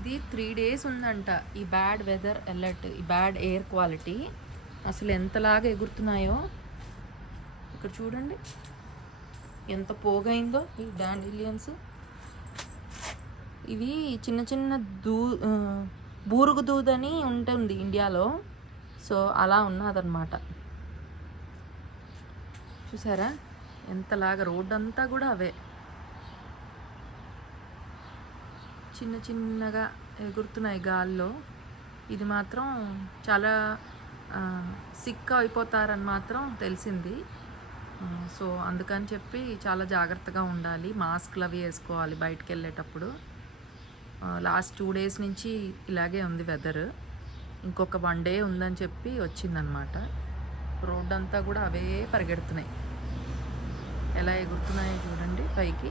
ఇది 3 డేస్ ఉందంట ఈ బ్యాడ్ వెదర్ అలర్ట్, ఈ బ్యాడ్ ఎయిర్ క్వాలిటీ. అసలు ఎంతలాగా ఎగురుతున్నాయో ఇక్కడ చూడండి, ఎంత పోగైందో ఈ డాండిలియన్స్. ఇవి చిన్న చిన్న బూరుగు దూదని ఉంటుంది ఇండియాలో, సో అలా ఉన్నదన్నమాట. చూసారా ఎంతలాగా, రోడ్డు అంతా కూడా అవే చిన్న చిన్నగా ఎగురుతున్నాయి గాల్లో. ఇది మాత్రం చాలా సిక్ అయిపోతారని మాత్రం తెలిసింది. సో అందుకని చెప్పి చాలా జాగ్రత్తగా ఉండాలి, మాస్క్లు అవి వేసుకోవాలి బయటికి వెళ్ళేటప్పుడు. లాస్ట్ 2 డేస్ నుంచి ఇలాగే ఉంది వెదర్. ఇంకొక 1 డే ఉందని చెప్పి వచ్చిందనమాట. రోడ్డు అంతా కూడా అవే పరిగెడుతున్నాయి, ఎలా ఎగురుతున్నాయో చూడండి పైకి.